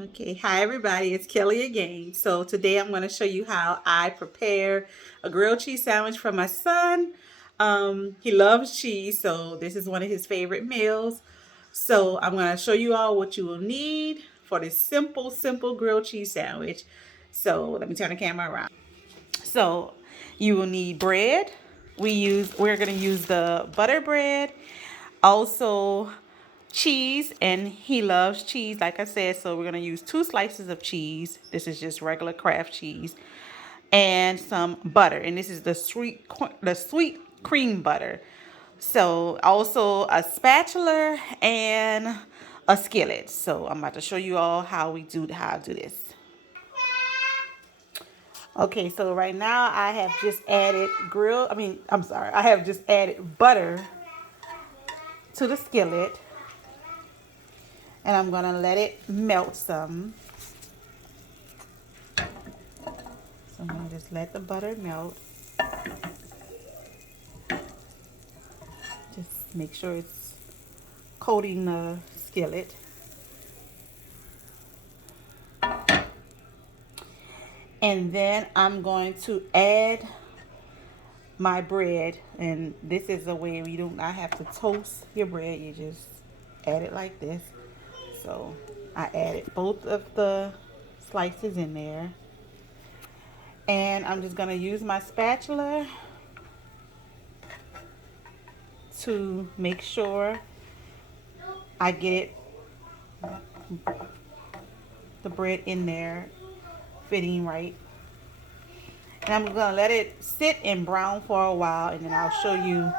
Okay, hi everybody, it's Kelly again. So today I'm going to show you how I prepare a grilled cheese sandwich for my son. He loves cheese, so this is one of his favorite meals. So I'm going to show you all what you will need for this simple grilled cheese sandwich. So let me turn the camera around. So you will need bread. We're going to use the butter bread. Also cheese, and he loves cheese like I said, so we're going to use 2 slices of cheese. This is just regular Kraft cheese, and some butter, and this is the sweet cream butter. So also a spatula and a skillet. So I'm about to show you all how I do this. Okay, so right now I have just added I have just added butter to the skillet, and I'm gonna let it melt some. So I'm gonna just let the butter melt. Just make sure it's coating the skillet. And then I'm going to add my bread. And this is a way you do not have to toast your bread. You just add it like this. So I added both of the slices in there. And I'm just going to use my spatula to make sure I get the bread in there fitting right. And I'm gonna let it sit and brown for a while, and then I'll show you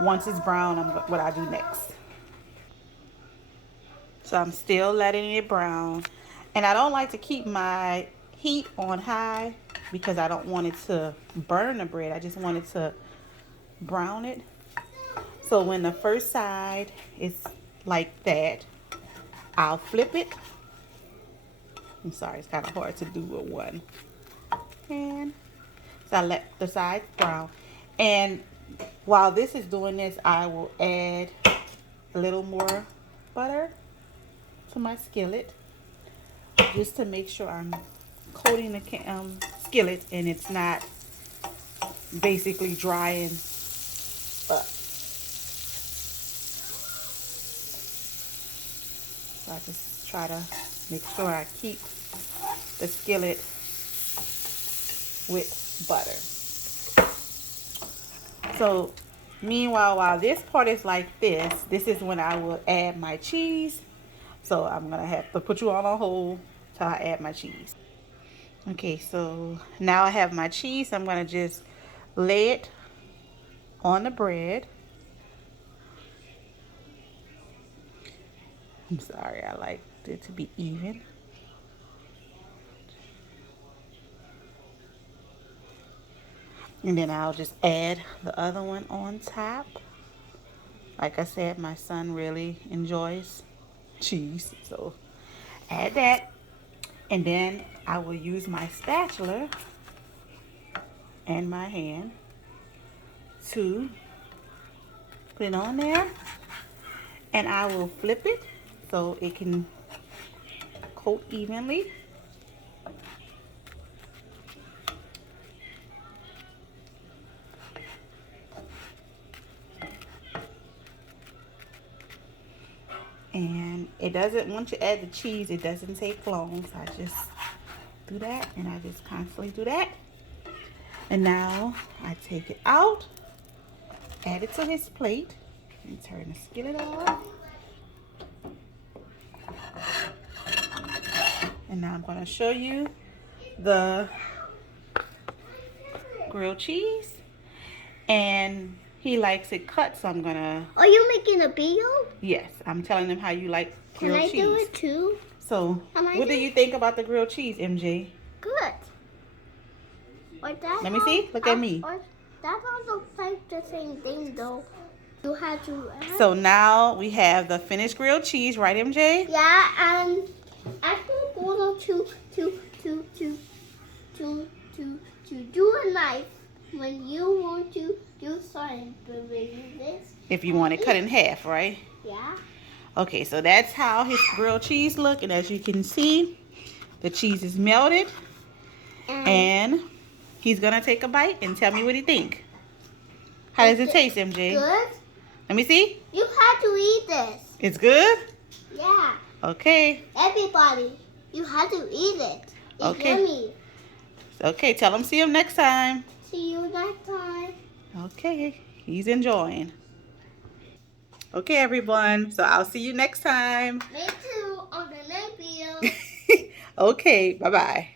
once it's brown what I do next. So I'm still letting it brown, and I don't like to keep my heat on high because I don't want it to burn the bread. I just want it to brown it. So when the first side is like that, I'll flip it. I'm sorry, it's kind of hard to do with one hand. So I let the sides brown. And while this is doing this, I will add a little more butter to my skillet just to make sure I'm coating the skillet and it's not basically drying up. So I just try to make sure I keep the skillet with butter. So meanwhile, while this part is like this is when I will add my cheese. So I'm gonna have to put you on a hold till I add my cheese. Okay, so now I have my cheese. I'm gonna just lay it on the bread. I'm sorry, I like it to be even. And then I'll just add the other one on top. Like I said, my son really enjoys cheese, so add that. And then I will use my spatula and my hand to put it on there. And I will flip it so it can coat evenly. And it doesn't, once you add the cheese, it doesn't take long. So I just do that, and I just constantly do that. And now I take it out, add it to his plate, and turn the skillet on. And now I'm going to show you the grilled cheese. And he likes it cut, so I'm going to... Are you making a video? Yes, I'm telling him how you like grilled cheese. Can I do it too? So, what do you think about the grilled cheese, MJ? Good. Or that Let me see. Look at me. Or that all looks like the same thing, though. You had to add. So now we have the finished grilled cheese, right, MJ? Yeah, and I think also to do a knife when you want to do something. This. If you want it cut in half, right? Yeah. Okay, so that's how his grilled cheese look. And as you can see, the cheese is melted. And he's gonna take a bite and tell me what he think. How does it taste, MJ? Good. Let me see. You have to eat this. It's good? Yeah. Okay. Everybody, you have to eat it. It's Okay. yummy. Okay, tell him see him next time. See you next time. Okay, he's enjoying. Okay, everyone. So I'll see you next time. Me too on the next video. Okay, bye-bye.